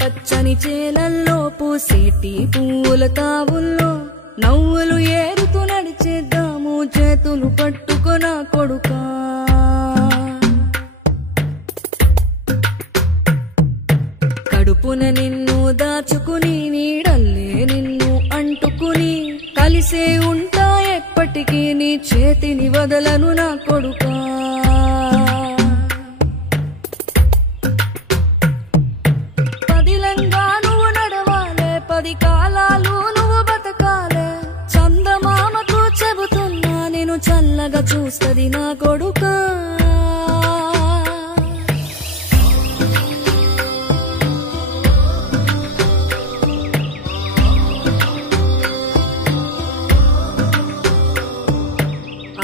పచ్చని చేలల్లో పూసేటి పూల తావుల్లో నవ్వులు ఏరుతూ నడిచేద్దాము చేతులు పట్టుకొన కొడుకా కడుపున నిన్ను దాచుకుని నీడల్లే నిన్ను అంటుకుని కలిసే ఉంటా ఎప్పటికీ నీ చేతిని వదలను నా కొడుకా పదిలంగా నువ్వు నడవాలే 10 కాలాలు నువ్వు బతకాలే చందమామకు చెబుతున్నా నేను చల్లగా చూస్తది నా కొడుకా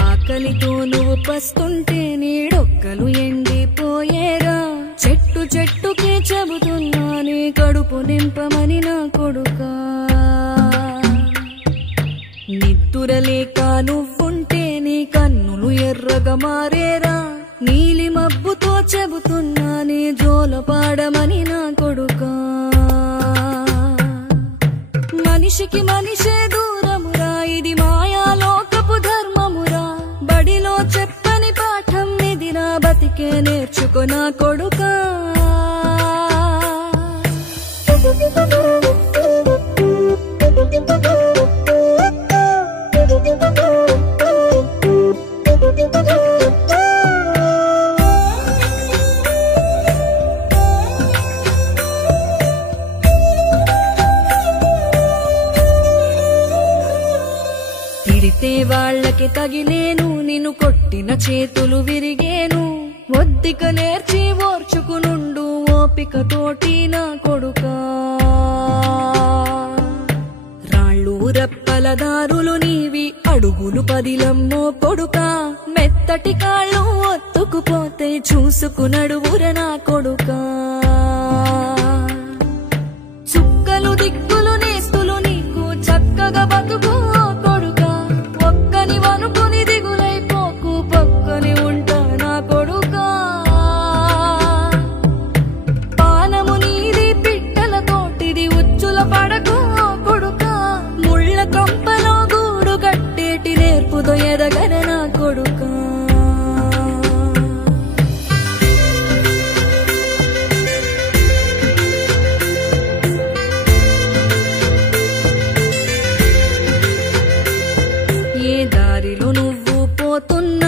ఆకలితో నువ్వు పస్తుంటే నీడొక్కలు ఎండిపోయేరా చెట్టు చెట్టుకే చెబుతున్నా నీ కడుపు నింపమని నా కొడుకా నిద్దురలేక నువ్వుంటే నీ కన్నులు ఎర్రగా మారేరా నీలి మబ్బుతో చెబుతున్నా నీ జోల పాడమని నా కొడుకా మనిషికి మనిషే దూరమురా ఇది మాయాలోకపు ధర్మమురా బడిలో చెప్పని పాఠం ఇదిరా బతికే నేర్చుకో నా కొడుకా తిడితే వాళ్ళకి తగిలేను నిన్ను కొట్టిన చేతులు విరిగేను ఒద్దిక నేర్చి ఓర్చుకునుండు ఓపిక తోటి నా కొడుకా రాళ్ళు రప్పల దారులు నీవి అడుగులు 10 లమ్మో కొడుకా మెత్తటి కాళ్ళు ఒత్తుకుపోతే చూసుకునడువుర నా కొడుకా చుక్కలు దిక్కులు నేస్తులు నీకు చక్కగా బతుకు కొడుకా ఒక్కని వనుకుని దిగులైపోకు పక్కని ఉంటా నా కొడుకా పానము నీది పిట్టల తోటిది ఉచ్చుల పడకు కొడుకా ముళ్ళ కంపలో గూడు కట్టేటి నేర్పుతో ఎదగర నా కొడుకా ఏ దారిలో నువ్వు పోతున్నా